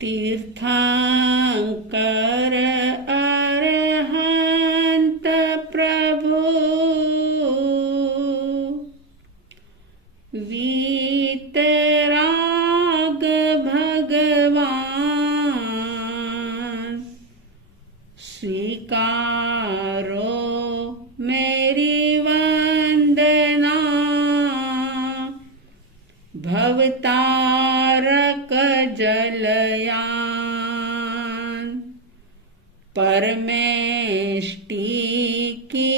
तीर्थंकर अरहंत प्रभु वीतराग भगवान स्वीकारो मेरी वंदना भवतारक जलयान परमेष्टि की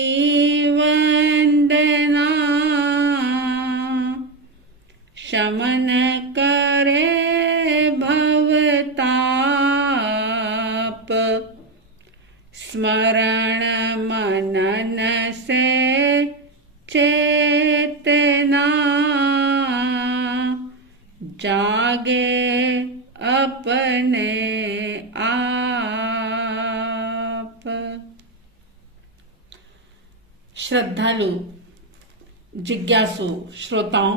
वंदना शमन करे भवताप स्मरण मनन से चेतना जागे अपने आप। श्रद्धालु जिज्ञासु श्रोताओं,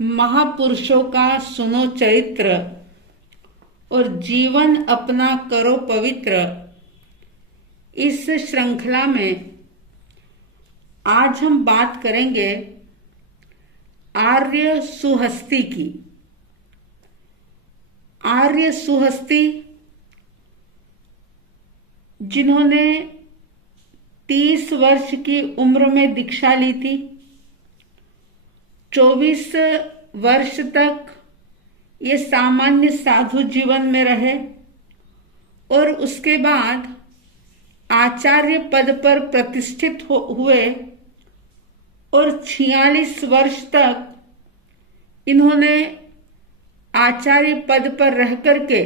महापुरुषों का सुनो चरित्र और जीवन अपना करो पवित्र। इस श्रृंखला में आज हम बात करेंगे आर्य सुहस्ती की। आर्य सुहस्ती जिन्होंने 30 वर्ष की उम्र में दीक्षा ली थी, 24 वर्ष तक ये सामान्य साधु जीवन में रहे और उसके बाद आचार्य पद पर प्रतिष्ठित हुए और 46 वर्ष तक इन्होंने आचार्य पद पर रह करके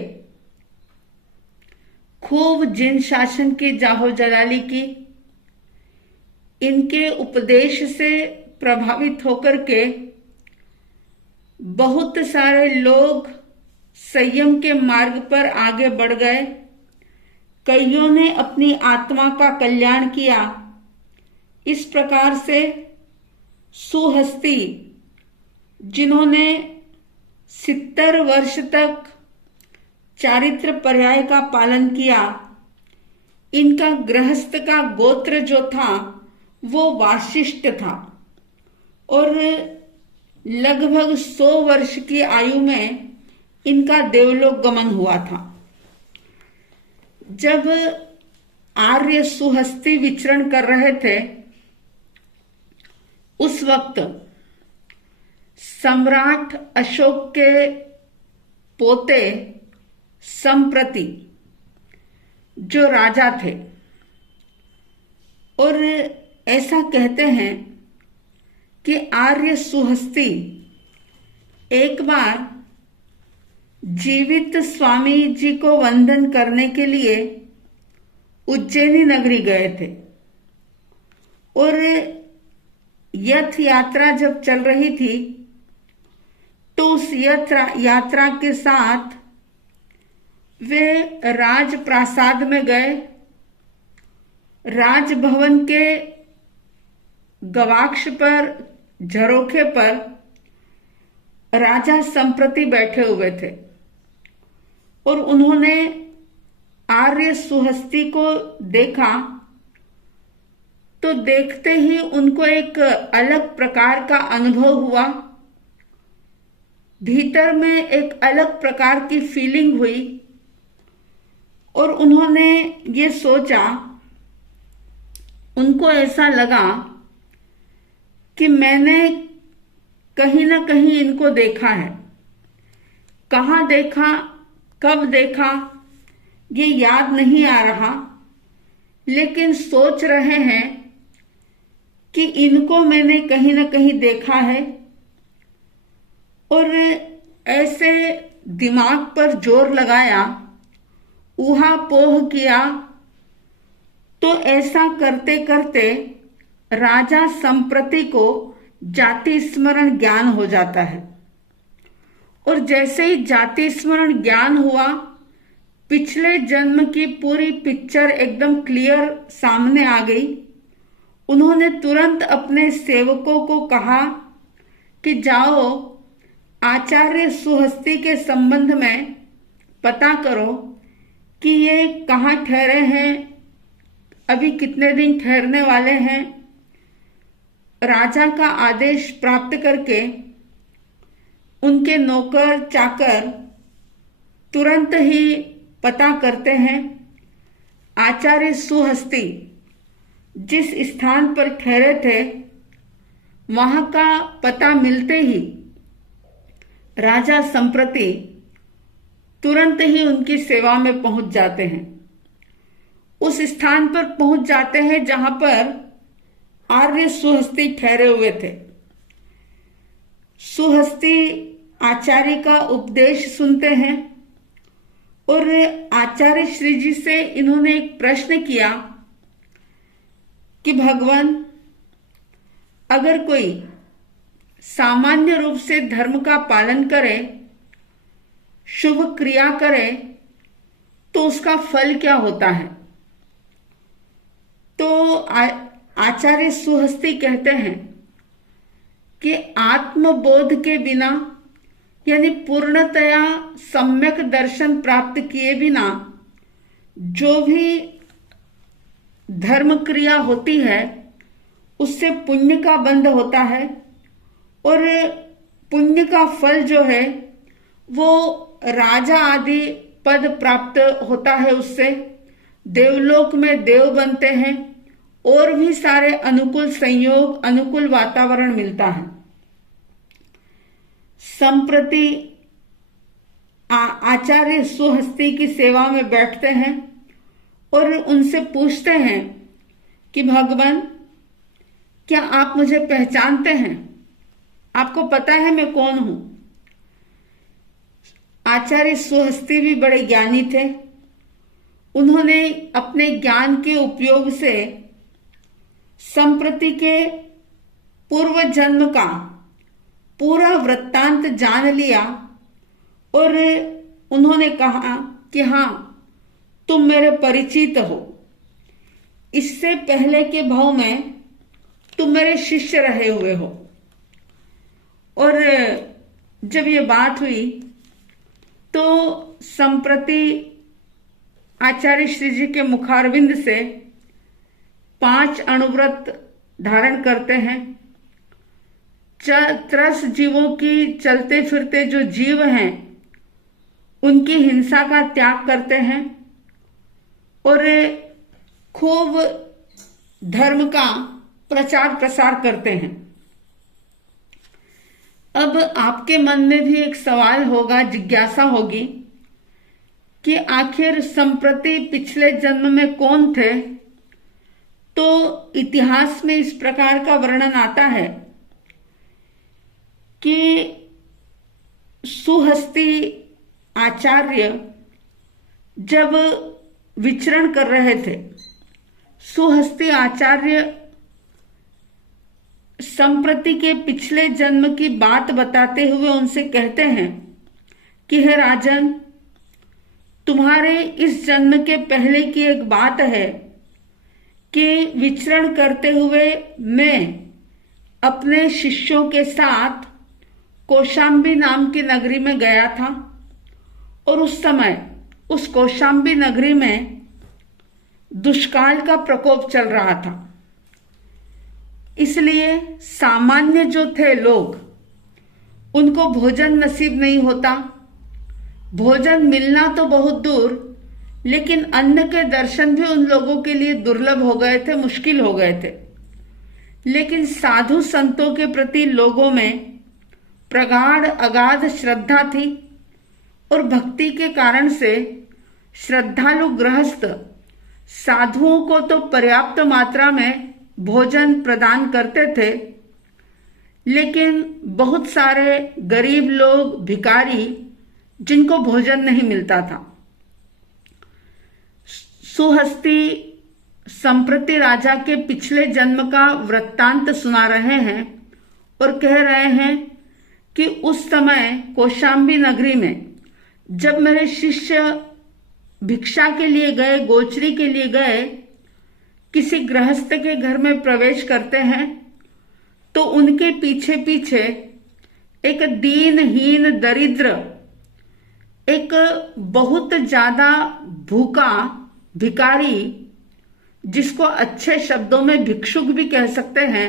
खूब जिन शासन की जाहो जलाली की। इनके उपदेश से प्रभावित होकर के बहुत सारे लोग संयम के मार्ग पर आगे बढ़ गए। कईयों ने अपनी आत्मा का कल्याण किया। इस प्रकार से सुहस्ती जिन्होंने 70 वर्ष तक चारित्र पर्याय का पालन किया, इनका गृहस्थ का गोत्र जो था वो वाशिष्ठ था और लगभग 100 वर्ष की आयु में इनका देवलोक गमन हुआ था। जब आर्य सुहस्ती विचरण कर रहे थे उस वक्त सम्राट अशोक के पोते संप्रति जो राजा थे, और ऐसा कहते हैं कि आर्य सुहस्ती एक बार जीवित स्वामी जी को वंदन करने के लिए उज्जैनी नगरी गए थे और यथ यात्रा जब चल रही थी तो उस यात्रा के साथ वे राजप्रासाद में गए। राजभवन के गवाक्ष पर झरोखे पर राजा संप्रति बैठे हुए थे और उन्होंने आर्य सुहस्ती को देखा तो देखते ही उनको एक अलग प्रकार का अनुभव हुआ। भीतर में एक अलग प्रकार की फीलिंग हुई और उन्होंने ये सोचा, उनको ऐसा लगा कि मैंने कहीं ना कहीं इनको देखा है। कहाँ देखा, कब देखा, ये याद नहीं आ रहा, लेकिन सोच रहे हैं कि इनको मैंने कहीं ना कहीं देखा है। और ऐसे दिमाग पर जोर लगाया, ऊहापोह किया, तो ऐसा करते करते राजा संप्रति को जाति स्मरण ज्ञान हो जाता है। और जैसे ही जाति स्मरण ज्ञान हुआ, पिछले जन्म की पूरी पिक्चर एकदम क्लियर सामने आ गई। उन्होंने तुरंत अपने सेवकों को कहा कि जाओ आचार्य सुहस्ती के संबंध में पता करो कि ये कहाँ ठहरे हैं, अभी कितने दिन ठहरने वाले हैं। राजा का आदेश प्राप्त करके उनके नौकर चाकर तुरंत ही पता करते हैं। आचार्य सुहस्ती जिस स्थान पर ठहरे थे वहां का पता मिलते ही राजा संप्रति तुरंत ही उनकी सेवा में पहुंच जाते हैं। उस स्थान पर पहुंच जाते हैं जहां पर आर्य सुहस्ती ठहरे हुए थे। सुहस्ती आचार्य का उपदेश सुनते हैं और आचार्य श्री जी से इन्होंने एक प्रश्न किया कि भगवान, अगर कोई सामान्य रूप से धर्म का पालन करे, शुभ क्रिया करे, तो उसका फल क्या होता है? तो आचार्य सुहस्ती कहते हैं कि आत्मबोध के बिना, यानी पूर्णतया सम्यक दर्शन प्राप्त किए बिना जो भी धर्म क्रिया होती है उससे पुण्य का बंध होता है और पुण्य का फल जो है वो राजा आदि पद प्राप्त होता है। उससे देवलोक में देव बनते हैं और भी सारे अनुकूल संयोग, अनुकूल वातावरण मिलता है। संप्रति आचार्य सुहस्ती की सेवा में बैठते हैं और उनसे पूछते हैं कि भगवान, क्या आप मुझे पहचानते हैं? आपको पता है मैं कौन हूं? आचार्य सुहस्ती भी बड़े ज्ञानी थे। उन्होंने अपने ज्ञान के उपयोग से संप्रति के पूर्व जन्म का पूरा वृत्तांत जान लिया और उन्होंने कहा कि हाँ, तुम मेरे परिचित हो। इससे पहले के भाव में तुम मेरे शिष्य रहे हुए हो। और जब ये बात हुई तो संप्रति आचार्य श्री जी के मुखारविंद से 5 अणुव्रत धारण करते हैं। 83 जीवों की चलते फिरते जो जीव हैं उनकी हिंसा का त्याग करते हैं और खूब धर्म का प्रचार प्रसार करते हैं। अब आपके मन में भी एक सवाल होगा, जिज्ञासा होगी कि आखिर संप्रति पिछले जन्म में कौन थे? तो इतिहास में इस प्रकार का वर्णन आता है कि सुहस्ती आचार्य जब विचरण कर रहे थे, सुहस्ती आचार्य संप्रति के पिछले जन्म की बात बताते हुए उनसे कहते हैं कि हे राजन, तुम्हारे इस जन्म के पहले की एक बात है कि विचरण करते हुए मैं अपने शिष्यों के साथ कौशाम्बी नाम की नगरी में गया था और उस समय उस कौशाम्बी नगरी में दुष्काल का प्रकोप चल रहा था। इसलिए सामान्य जो थे लोग, उनको भोजन नसीब नहीं होता। भोजन मिलना तो बहुत दूर, लेकिन अन्न के दर्शन भी उन लोगों के लिए दुर्लभ हो गए थे, मुश्किल हो गए थे। लेकिन साधु संतों के प्रति लोगों में प्रगाढ़ अगाध श्रद्धा थी और भक्ति के कारण से श्रद्धालु गृहस्थ साधुओं को तो पर्याप्त मात्रा में भोजन प्रदान करते थे, लेकिन बहुत सारे गरीब लोग, भिखारी, जिनको भोजन नहीं मिलता था। सुहस्ती संप्रति राजा के पिछले जन्म का वृत्तांत सुना रहे हैं और कह रहे हैं कि उस समय कौशाम्बी नगरी में जब मेरे शिष्य भिक्षा के लिए गए, गोचरी के लिए गए, किसी गृहस्थ के घर में प्रवेश करते हैं तो उनके पीछे पीछे एक दीनहीन दरिद्र, एक बहुत ज्यादा भूखा भिखारी, जिसको अच्छे शब्दों में भिक्षुक भी कह सकते हैं,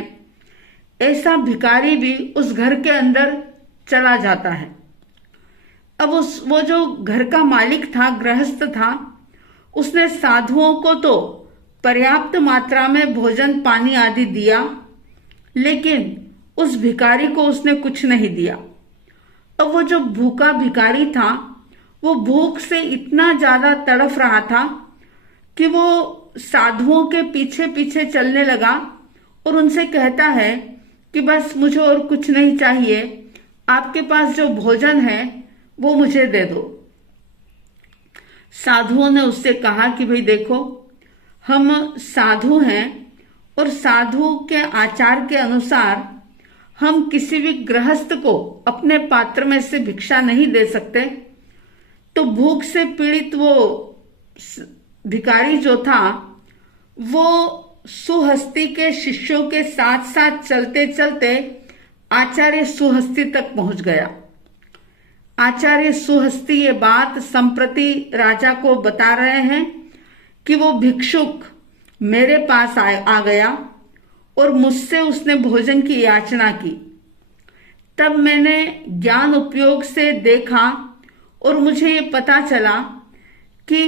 ऐसा भिखारी भी उस घर के अंदर चला जाता है। अब वो जो घर का मालिक था, गृहस्थ था, उसने साधुओं को तो पर्याप्त मात्रा में भोजन पानी आदि दिया, लेकिन उस भिखारी को उसने कुछ नहीं दिया। अब वो जो भूखा भिखारी था, वो भूख से इतना ज्यादा तड़फ रहा था कि वो साधुओं के पीछे पीछे चलने लगा और उनसे कहता है कि बस मुझे और कुछ नहीं चाहिए, आपके पास जो भोजन है वो मुझे दे दो। साधुओं ने उससे कहा कि भाई देखो, हम साधु हैं और साधु के आचार के अनुसार हम किसी भी गृहस्थ को अपने पात्र में से भिक्षा नहीं दे सकते। तो भूख से पीड़ित वो भिखारी जो था, वो सुहस्ती के शिष्यों के साथ साथ चलते चलते आचार्य सुहस्ती तक पहुंच गया। आचार्य सुहस्ती ये बात संप्रति राजा को बता रहे हैं कि वो भिक्षुक मेरे पास आ गया और मुझसे उसने भोजन की याचना की। तब मैंने ज्ञान उपयोग से देखा और मुझे ये पता चला कि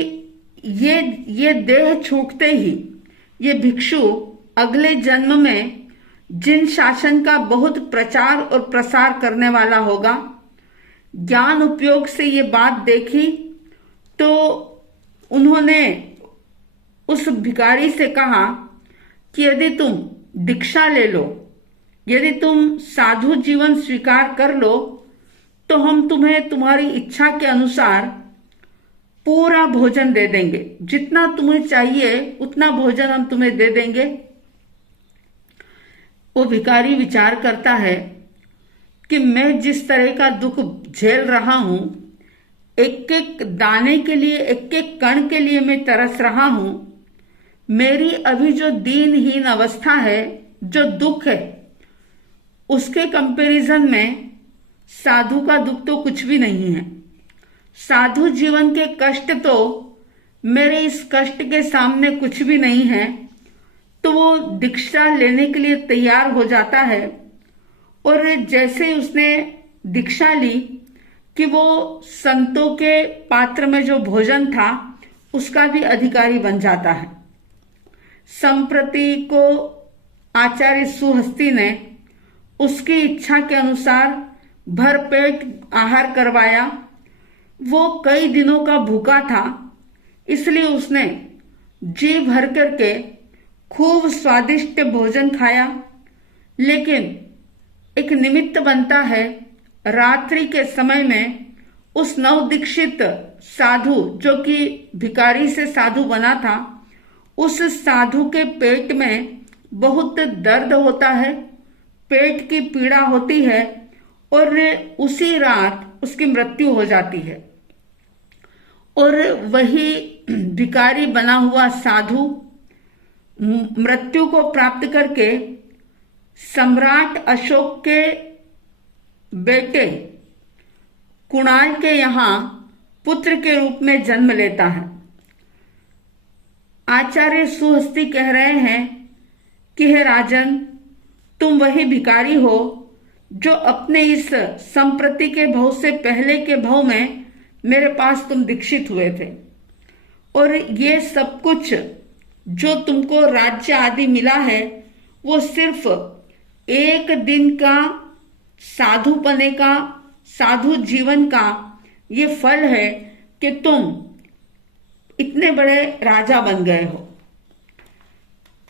ये देह छूटते ही ये भिक्षु अगले जन्म में जिन शासन का बहुत प्रचार और प्रसार करने वाला होगा। ज्ञान उपयोग से ये बात देखी तो उन्होंने उस भिखारी से कहा कि यदि तुम दीक्षा ले लो, यदि तुम साधु जीवन स्वीकार कर लो, तो हम तुम्हें तुम्हारी इच्छा के अनुसार पूरा भोजन दे देंगे, जितना तुम्हें चाहिए उतना भोजन हम तुम्हें दे देंगे। वो भिखारी विचार करता है कि मैं जिस तरह का दुख झेल रहा हूं, एक एक दाने के लिए, एक एक कण के लिए मैं तरस रहा हूं। मेरी अभी जो दीनहीन अवस्था है, जो दुख है, उसके कंपैरिजन में साधु का दुख तो कुछ भी नहीं है। साधु जीवन के कष्ट तो मेरे इस कष्ट के सामने कुछ भी नहीं है। तो वो दीक्षा लेने के लिए तैयार हो जाता है और जैसे उसने दीक्षा ली कि वो संतों के पात्र में जो भोजन था उसका भी अधिकारी बन जाता है। संप्रति को आचार्य सुहस्ती ने उसकी इच्छा के अनुसार भरपेट आहार करवाया। वो कई दिनों का भूखा था, इसलिए उसने जी भर करके खूब स्वादिष्ट भोजन खाया। लेकिन एक निमित्त बनता है, रात्रि के समय में उस नवदीक्षित साधु, जो कि भिखारी से साधु बना था, उस साधु के पेट में बहुत दर्द होता है, पेट की पीड़ा होती है और उसी रात उसकी मृत्यु हो जाती है। और वही भिखारी बना हुआ साधु मृत्यु को प्राप्त करके सम्राट अशोक के बेटे कुणाल के यहां पुत्र के रूप में जन्म लेता है। आचार्य सुहस्ती कह रहे हैं कि हे राजन, तुम वही भिखारी हो जो अपने इस संप्रति के भव से पहले के भव में मेरे पास तुम दीक्षित हुए थे, और ये सब कुछ जो तुमको राज्य आदि मिला है वो सिर्फ एक दिन का साधुपने का, साधु जीवन का ये फल है कि तुम इतने बड़े राजा बन गए हो।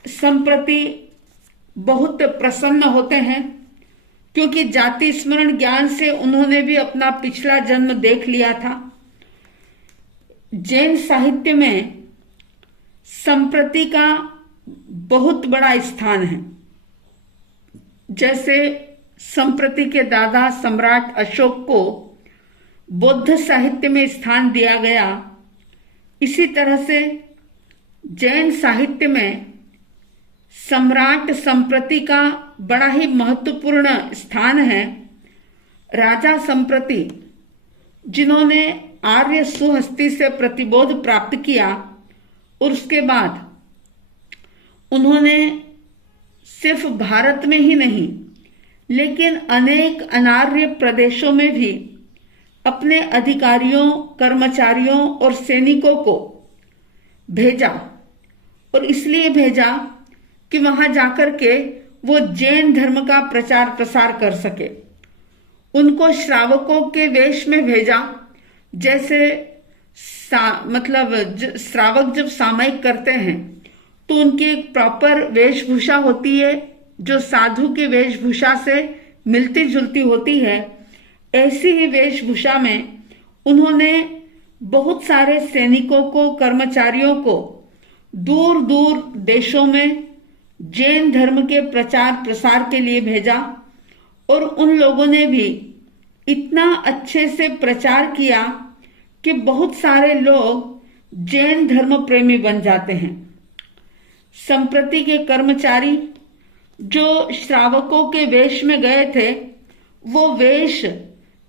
संप्रति बहुत प्रसन्न होते हैं क्योंकि जाति स्मरण ज्ञान से उन्होंने भी अपना पिछला जन्म देख लिया था। जैन साहित्य में संप्रति का बहुत बड़ा स्थान है। जैसे संप्रति के दादा सम्राट अशोक को बौद्ध साहित्य में स्थान दिया गया, इसी तरह से जैन साहित्य में सम्राट संप्रति का बड़ा ही महत्वपूर्ण स्थान है। राजा संप्रति, जिन्होंने आर्य सुहस्ती से प्रतिबोध प्राप्त किया और उसके बाद उन्होंने सिर्फ भारत में ही नहीं लेकिन अनेक अनार्य प्रदेशों में भी अपने अधिकारियों, कर्मचारियों और सैनिकों को भेजा, और इसलिए भेजा कि वहां जाकर के वो जैन धर्म का प्रचार प्रसार कर सके। उनको श्रावकों के वेश में भेजा, जैसे श्रावक जब सामयिक करते हैं तो उनकी एक प्रॉपर वेशभूषा होती है जो साधु की वेशभूषा से मिलती जुलती होती है। ऐसी ही वेशभूषा में उन्होंने बहुत सारे सैनिकों को, कर्मचारियों को दूर दूर देशों में जैन धर्म के प्रचार प्रसार के लिए भेजा, और उन लोगों ने भी इतना अच्छे से प्रचार किया कि बहुत सारे लोग जैन धर्म प्रेमी बन जाते हैं। संप्रति के कर्मचारी जो श्रावकों के वेश में गए थे, वो वेश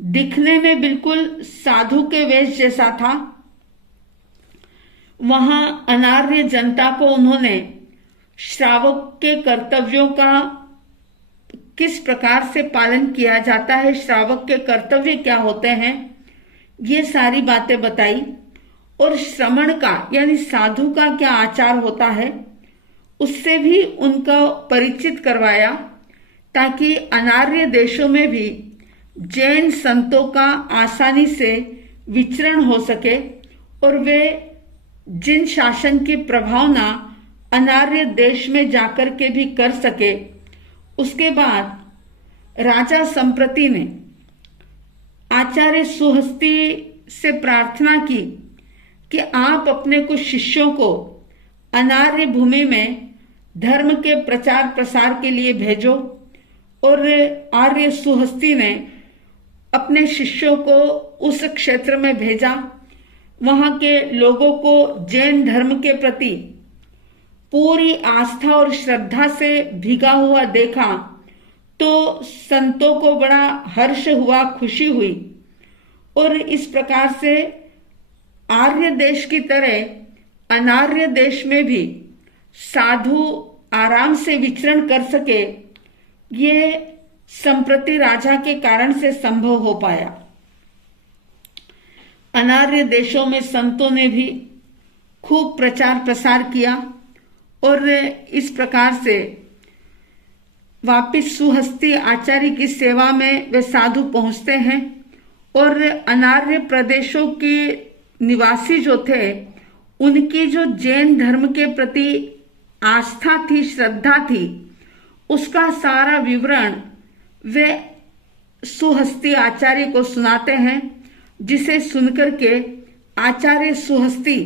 दिखने में बिल्कुल साधु के वेश जैसा था। वहां अनार्य जनता को उन्होंने श्रावक के कर्तव्यों का किस प्रकार से पालन किया जाता है, श्रावक के कर्तव्य क्या होते हैं, ये सारी बातें बताई, और श्रमण का यानी साधु का क्या आचार होता है उससे भी उनका परिचित करवाया, ताकि अनार्य देशों में भी जैन संतों का आसानी से विचरण हो सके और वे जिन शासन की प्रभावना अनार्य देश में जाकर के भी कर सके। उसके बाद राजा संप्रति ने आचार्य सुहस्ती से प्रार्थना की कि आप अपने कुछ शिष्यों को अनार्य भूमि में धर्म के प्रचार प्रसार के लिए भेजो, और आर्य सुहस्ती ने अपने शिष्यों को उस क्षेत्र में भेजा। वहां के लोगों को जैन धर्म के प्रति पूरी आस्था और श्रद्धा से भीगा हुआ देखा तो संतों को बड़ा हर्ष हुआ, खुशी हुई, और इस प्रकार से आर्य देश की तरह अनार्य देश में भी साधु आराम से विचरण कर सके, ये संप्रति राजा के कारण से संभव हो पाया। अनार्य देशों में संतों ने भी खूब प्रचार प्रसार किया, और इस प्रकार से वापिस सुहस्ती आचार्य की सेवा में वे साधु पहुंचते हैं, और अनार्य प्रदेशों के निवासी जो थे उनकी जो जैन धर्म के प्रति आस्था थी, श्रद्धा थी, उसका सारा विवरण वे सुहस्ती आचार्य को सुनाते हैं, जिसे सुनकर के आचार्य सुहस्ती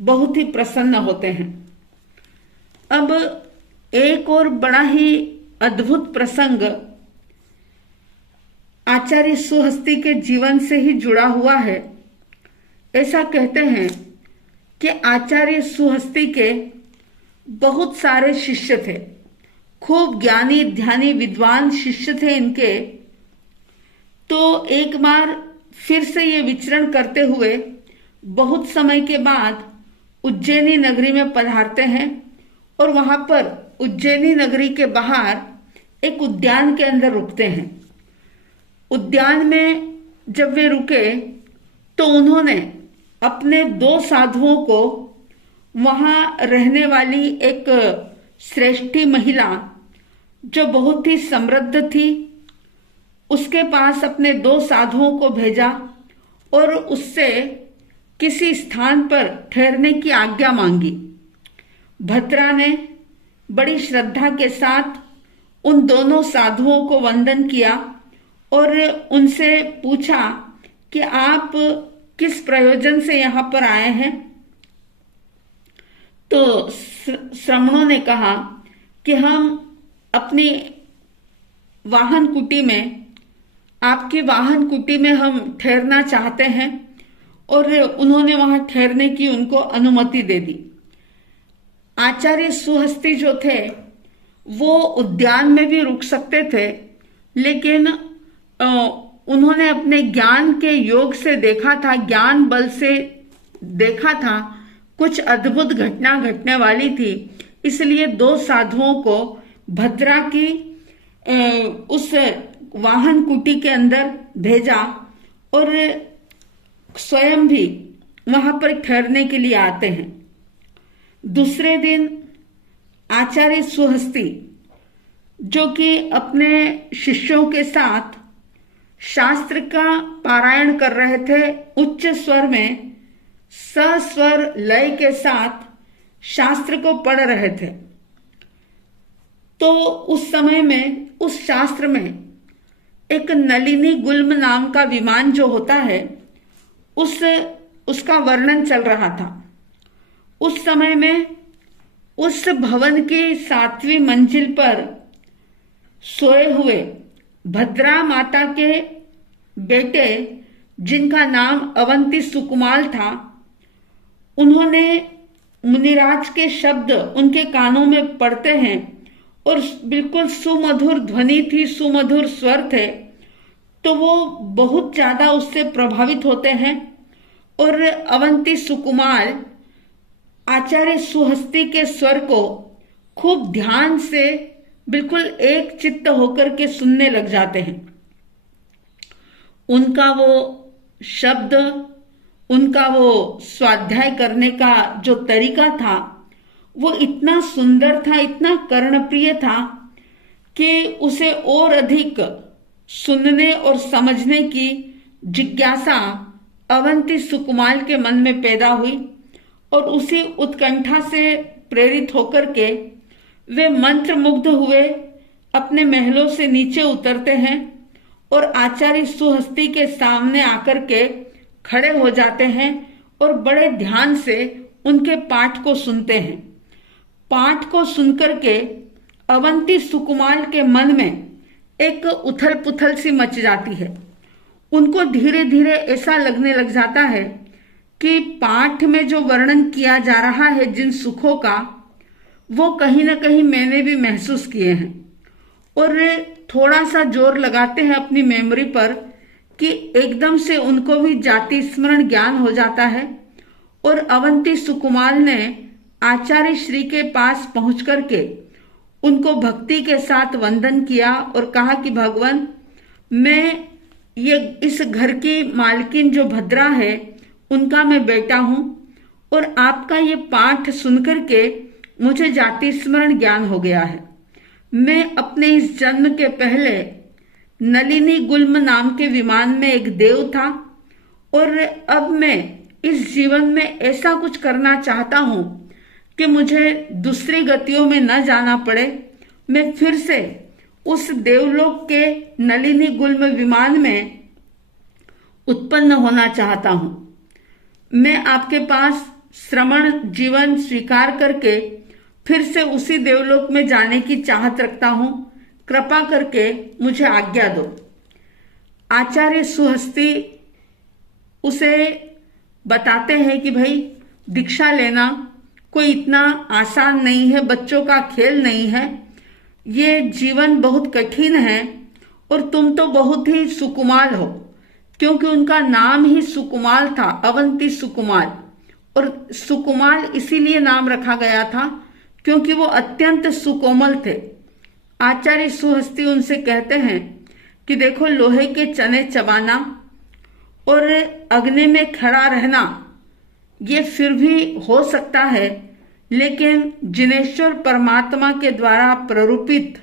बहुत ही प्रसन्न होते हैं। अब एक और बड़ा ही अद्भुत प्रसंग आचार्य सुहस्ती के जीवन से ही जुड़ा हुआ है। ऐसा कहते हैं कि आचार्य सुहस्ती के बहुत सारे शिष्य थे, खूब ज्ञानी ध्यानी विद्वान शिष्य थे इनके। तो एक बार फिर से ये विचरण करते हुए बहुत समय के बाद उज्जैनी नगरी में पधारते हैं, और वहां पर उज्जैनी नगरी के बाहर एक उद्यान के अंदर रुकते हैं। उद्यान में जब वे रुके तो उन्होंने अपने 2 साधुओं को वहां रहने वाली एक श्रेष्ठी महिला जो बहुत ही समृद्ध थी, उसके पास अपने 2 साधुओं को भेजा और उससे किसी स्थान पर ठहरने की आज्ञा मांगी। भद्रा ने बड़ी श्रद्धा के साथ उन दोनों साधुओं को वंदन किया और उनसे पूछा कि आप किस प्रयोजन से यहाँ पर आए हैं। तो श्रमणों ने कहा कि हम अपनी वाहन कुटी में, आपकी वाहन कुटी में हम ठहरना चाहते हैं, और उन्होंने वहां ठहरने की उनको अनुमति दे दी। आचार्य सुहस्ती जो थे वो उद्यान में भी रुक सकते थे, लेकिन उन्होंने अपने ज्ञान के योग से देखा था, ज्ञान बल से देखा था कुछ अद्भुत घटना घटने वाली थी। इसलिए 2 साधुओं को भद्रा की उस वाहन कुटी के अंदर भेजा और स्वयं भी वहां पर ठहरने के लिए आते हैं। दूसरे दिन आचार्य सुहस्ती, जो कि अपने शिष्यों के साथ शास्त्र का पारायण कर रहे थे, उच्च स्वर में सस्वर लय के साथ शास्त्र को पढ़ रहे थे, तो उस समय में उस शास्त्र में एक नलिनी गुल्म नाम का विमान जो होता है उसका वर्णन चल रहा था। उस समय में उस भवन की 7वीं मंजिल पर सोए हुए भद्रा माता के बेटे, जिनका नाम अवंती सुकुमाल था, उन्होंने मुनिराज के शब्द उनके कानों में पड़ते हैं और बिल्कुल सुमधुर ध्वनि थी, सुमधुर स्वर थे, तो वो बहुत ज्यादा उससे प्रभावित होते हैं और अवंती सुकुमाल आचार्य सुहस्ती के स्वर को खूब ध्यान से बिल्कुल एक चित्त होकर के सुनने लग जाते हैं। उनका वो शब्द, उनका वो स्वाध्याय करने का जो तरीका था वो इतना सुंदर था, इतना कर्णप्रिय था कि उसे और अधिक सुनने और समझने की जिज्ञासा अवंती सुकुमाल के मन में पैदा हुई और उसी उत्कंठा से प्रेरित होकर के वे मंत्र मुग्ध हुए अपने महलों से नीचे उतरते हैं और आचार्य सुहस्ती के सामने आकर के खड़े हो जाते हैं और बड़े ध्यान से उनके पाठ को सुनते हैं। पाठ को सुनकर के अवंती सुकुमाल के मन में एक उथल पुथल सी मच जाती है। उनको धीरे धीरे ऐसा लगने लग जाता है कि पाठ में जो वर्णन किया जा रहा है जिन सुखों का, वो कहीं ना कहीं मैंने भी महसूस किए हैं और थोड़ा सा जोर लगाते हैं अपनी मेमोरी पर कि एकदम से उनको भी जाति स्मरण ज्ञान हो जाता है और अवंती सुकुमाल ने आचार्य श्री के पास पहुंच करके उनको भक्ति के साथ वंदन किया और कहा कि भगवान, मैं ये इस घर की मालकिन जो भद्रा है उनका मैं बेटा हूं और आपका ये पाठ सुनकर के मुझे जाति स्मरण ज्ञान हो गया है। मैं अपने इस जन्म के पहले नलिनी गुल्म नाम के विमान में एक देव था और अब मैं इस जीवन में ऐसा कुछ करना चाहता हूं कि मुझे दूसरी गतियों में न जाना पड़े। मैं फिर से उस देवलोक के नलिनी गुल्म विमान में उत्पन्न होना चाहता हूं। मैं आपके पास श्रमण जीवन स्वीकार करके फिर से उसी देवलोक में जाने की चाहत रखता हूं। कृपा करके मुझे आज्ञा दो। आचार्य सुहस्ती उसे बताते हैं कि भाई, दीक्षा लेना कोई इतना आसान नहीं है, बच्चों का खेल नहीं है, ये जीवन बहुत कठिन है और तुम तो बहुत ही सुकुमाल हो, क्योंकि उनका नाम ही सुकुमाल था, अवंती सुकुमाल। और सुकुमाल इसीलिए नाम रखा गया था क्योंकि वो अत्यंत सुकोमल थे। आचार्य सुहस्ती उनसे कहते हैं कि देखो, लोहे के चने चबाना और अग्नि में खड़ा रहना ये फिर भी हो सकता है, लेकिन जिनेश्वर परमात्मा के द्वारा प्ररूपित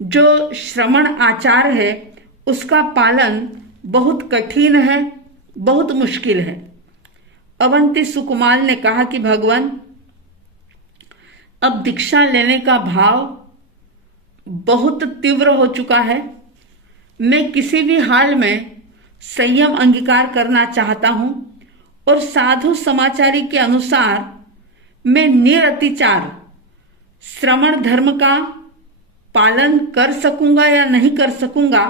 जो श्रमण आचार है उसका पालन बहुत कठिन है, बहुत मुश्किल है। अवंती सुकुमाल ने कहा कि भगवान, अब दीक्षा लेने का भाव बहुत तीव्र हो चुका है। मैं किसी भी हाल में संयम अंगीकार करना चाहता हूं और साधु समाचारी के अनुसार मैं निरतिचार श्रमण धर्म का पालन कर सकूंगा या नहीं कर सकूंगा,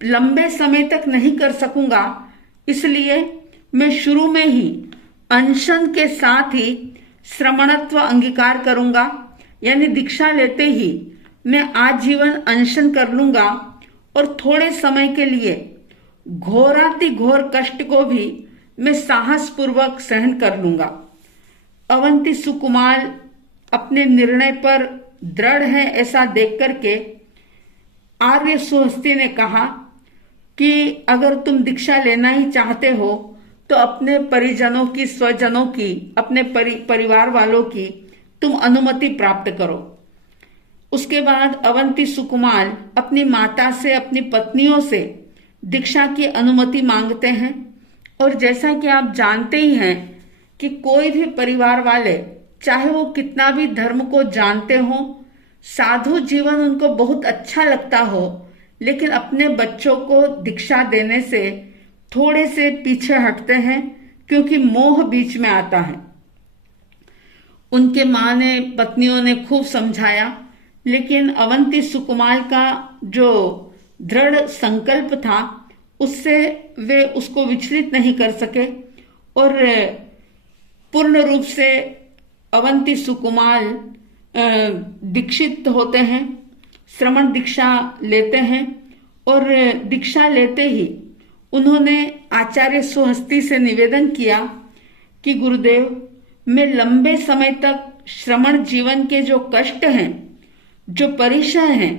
लंबे समय तक नहीं कर सकूंगा। इसलिए मैं शुरू में ही अनशन के साथ ही श्रमणत्व अंगीकार करूंगा, यानी दीक्षा लेते ही मैं आजीवन अनशन कर लूंगा और थोड़े समय के लिए घोराति घोर कष्ट को भी मैं साहस पूर्वक सहन कर लूंगा। अवंती सुकुमार अपने निर्णय पर दृढ़ है ऐसा देख करके आर्य सुहस्ती ने कहा कि अगर तुम दीक्षा लेना ही चाहते हो तो अपने परिजनों की, स्वजनों की, अपने परिवार वालों की तुम अनुमति प्राप्त करो। उसके बाद अवंती सुकुमार अपनी माता से, अपनी पत्नियों से दीक्षा की अनुमति मांगते हैं। और जैसा कि आप जानते ही हैं कि कोई भी परिवार वाले, चाहे वो कितना भी धर्म को जानते हो, साधु जीवन उनको बहुत अच्छा लगता हो, लेकिन अपने बच्चों को दीक्षा देने से थोड़े से पीछे हटते हैं, क्योंकि मोह बीच में आता है। उनके माँ ने, पत्नियों ने खूब समझाया, लेकिन अवंती सुकुमार का जो दृढ़ संकल्प था उससे वे उसको विचलित नहीं कर सके और पूर्ण रूप से अवंती सुकुमार दीक्षित होते हैं, श्रमण दीक्षा लेते हैं। और दीक्षा लेते ही उन्होंने आचार्य सुहस्ती से निवेदन किया कि गुरुदेव, मैं लंबे समय तक श्रमण जीवन के जो कष्ट हैं, जो परिचय हैं,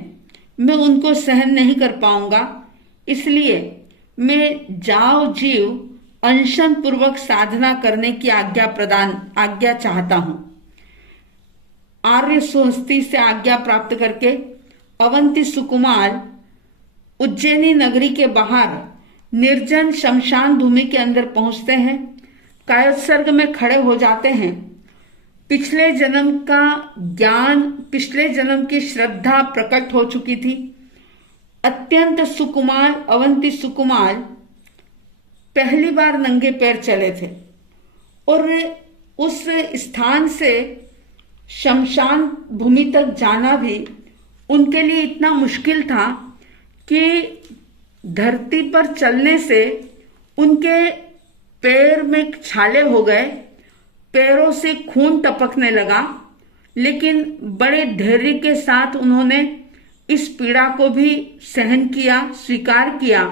मैं उनको सहन नहीं कर पाऊंगा। इसलिए मैं जाव जीव अनशन पूर्वक साधना करने की आज्ञा चाहता हूं। आर्य सुहस्ती से आज्ञा प्राप्त करके अवंती सुकुमार उज्जैनी नगरी के बाहर निर्जन शमशान भूमि के अंदर पहुंचते हैं। कायोत्सर्ग में खड़े हो जाते हैं। पिछले जन्म का ज्ञान, पिछले जन्म की श्रद्धा प्रकट हो चुकी थी। अत्यंत सुकुमार अवंती सुकुमार पहली बार नंगे पैर चले थे और उस स्थान से शमशान भूमि तक जाना भी उनके लिए इतना मुश्किल था कि धरती पर चलने से उनके पैर में छाले हो गए, पैरों से खून टपकने लगा, लेकिन बड़े धैर्य के साथ उन्होंने इस पीड़ा को भी सहन किया, स्वीकार किया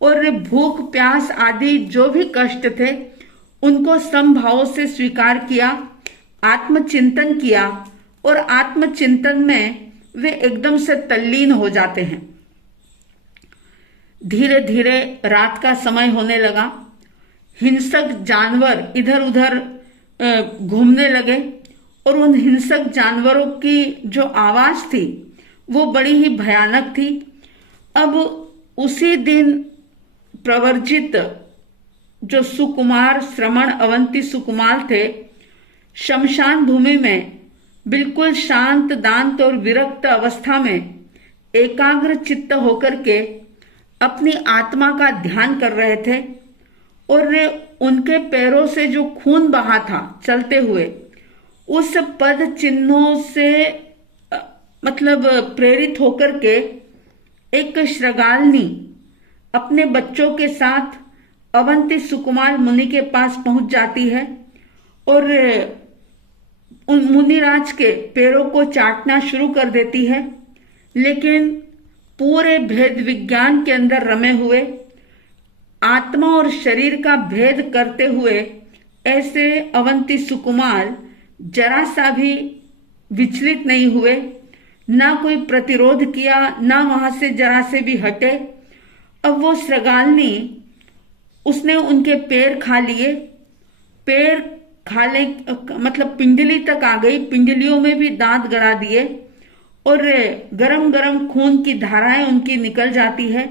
और भूख प्यास आदि जो भी कष्ट थे उनको समभाव से स्वीकार किया, आत्मचिंतन किया और आत्मचिंतन में वे एकदम से तल्लीन हो जाते हैं। धीरे धीरे रात का समय होने लगा। हिंसक जानवर इधर उधर घूमने लगे और उन हिंसक जानवरों की जो आवाज थी वो बड़ी ही भयानक थी। अब उसी दिन प्रवर्जित जो सुकुमार, श्रमण अवंती सुकुमार थे, शमशान भूमि में बिल्कुल शांत, दांत और विरक्त अवस्था में एकाग्र चित्त होकर के अपनी आत्मा का ध्यान कर रहे थे और उनके पैरों से जो खून बहा था चलते हुए, उस पद चिन्हों से मतलब प्रेरित होकर के एक श्रृगालनी अपने बच्चों के साथ अवंती सुकुमार मुनि के पास पहुंच जाती है और उन मुनिराज के पैरों को चाटना शुरू कर देती है। लेकिन पूरे भेद विज्ञान के अंदर रमे हुए, आत्मा और शरीर का भेद करते हुए ऐसे अवंती सुकुमार जरा सा भी विचलित नहीं हुए, ना कोई प्रतिरोध किया, ना वहां से जरा से भी हटे। अब वो श्रृगालनी, उसने उनके पैर खा लिए, पैर खाले मतलब पिंडली तक आ गई, पिंडलियों में भी दांत गड़ा दिए और गरम गरम खून की धाराएं उनकी निकल जाती है।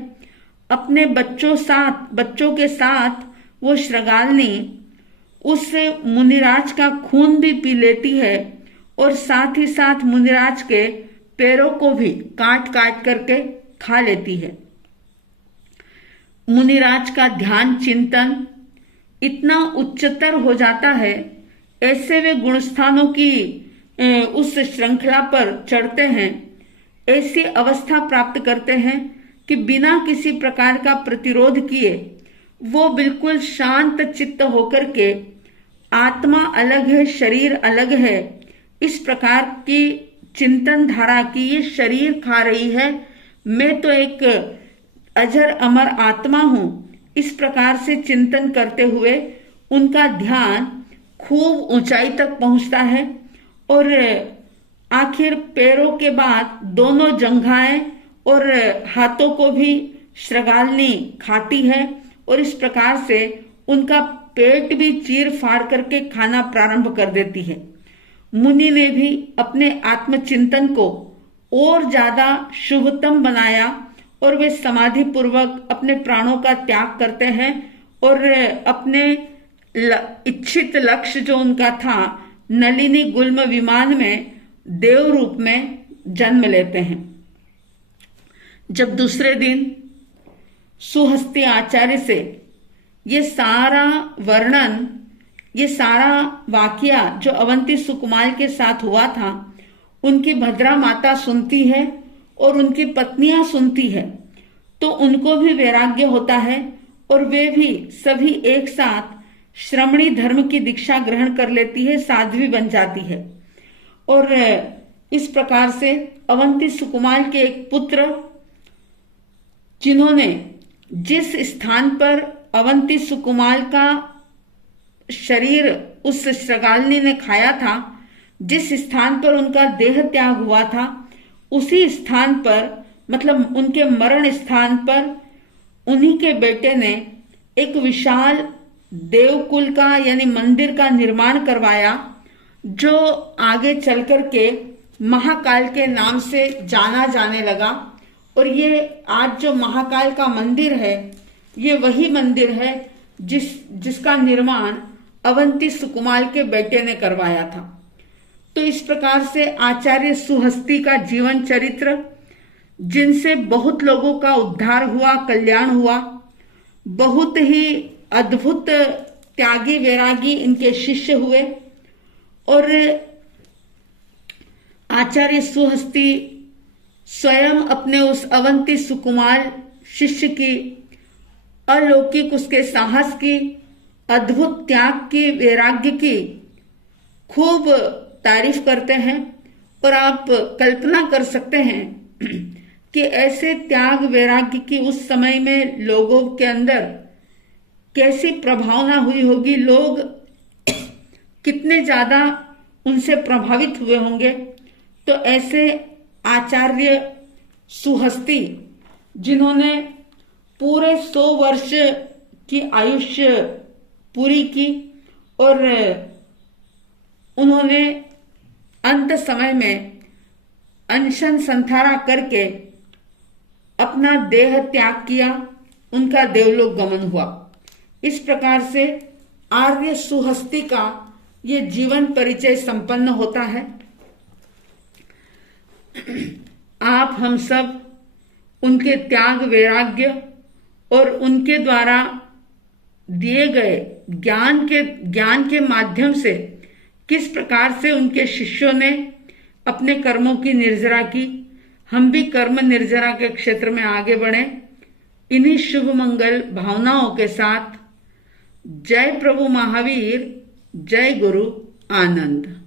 अपने बच्चों के साथ वो श्रृगालनी उस मुनिराज का खून भी पी लेती है और साथ ही साथ मुनिराज के पैरों को भी काट काट करके खा लेती है। मुनिराज का ध्यान चिंतन इतना उच्चतर हो जाता है, ऐसे वे गुणस्थानों की उस श्रृंखला पर चढ़ते हैं, ऐसी अवस्था प्राप्त करते हैं कि बिना किसी प्रकार का प्रतिरोध किए वो बिल्कुल शांत चित्त होकर के आत्मा अलग है, शरीर अलग है, इस प्रकार की चिंतन धारा की ये शरीर खा रही है, मैं तो एक अजर अमर आत्मा हूं, इस प्रकार से चिंतन करते हुए उनका ध्यान खूब ऊंचाई तक पहुंचता है और आखिर पैरों के बाद दोनों जंघाएं और हाथों को भी श्रृगालनी खाती है और इस प्रकार से उनका पेट भी चीर फाड़ करके खाना प्रारंभ कर देती है। मुनि ने भी अपने आत्मचिंतन को और ज्यादा शुभतम बनाया और वे समाधि पूर्वक अपने प्राणों का त्याग करते हैं और अपने इच्छित लक्ष्य जो उनका था नलिनी गुल्म विमान में देव रूप में जन्म लेते हैं। जब दूसरे दिन सुहस्ती आचार्य से ये सारा वर्णन, ये सारा वाकया जो अवंती सुकुमार के साथ हुआ था उनकी भद्रा माता सुनती है और उनकी पत्नियां सुनती है तो उनको भी वैराग्य होता है और वे भी सभी एक साथ श्रमणी धर्म की दीक्षा ग्रहण कर लेती है, साध्वी बन जाती है। और इस प्रकार से अवंती सुकुमार के एक पुत्र जिन्होंने जिस स्थान पर अवंती सुकुमार का शरीर उस श्रृगालिनी ने खाया था, जिस स्थान पर उनका देह त्याग हुआ था, उसी स्थान पर मतलब उनके मरण स्थान पर उन्हीं के बेटे ने एक विशाल देवकुल का यानी मंदिर का निर्माण करवाया जो आगे चलकर के महाकाल के नाम से जाना जाने लगा। और ये आज जो महाकाल का मंदिर है ये वही मंदिर है जिसका निर्माण अवंती सुकुमार के बेटे ने करवाया था। तो इस प्रकार से आचार्य सुहस्ती का जीवन चरित्र, जिनसे बहुत लोगों का उद्धार हुआ, कल्याण हुआ, बहुत ही अद्भुत त्यागी वैरागी इनके शिष्य हुए और आचार्य सुहस्ती स्वयं अपने उस अवंती सुकुमार शिष्य की अलौकिक उसके साहस की, अद्भुत त्याग की, वैराग्य की खूब तारीफ करते हैं। और आप कल्पना कर सकते हैं कि ऐसे त्याग वैराग्य की उस समय में लोगों के अंदर कैसी प्रभावना हुई होगी, लोग कितने ज्यादा उनसे प्रभावित हुए होंगे। तो ऐसे आचार्य सुहस्ती जिन्होंने पूरे 100 वर्ष की आयुष्य पूरी की और उन्होंने अंत समय में अनशन संथारा करके अपना देह त्याग किया, उनका देवलोक गमन हुआ। इस प्रकार से आर्य सुहस्ती का ये जीवन परिचय संपन्न होता है। आप हम सब उनके त्याग वैराग्य और उनके द्वारा दिए गए ज्ञान के माध्यम से किस प्रकार से उनके शिष्यों ने अपने कर्मों की निर्जरा की, हम भी कर्म निर्जरा के क्षेत्र में आगे बढ़े। इन्हीं शुभ मंगल भावनाओं के साथ जय प्रभु महावीर, जय गुरु आनंद।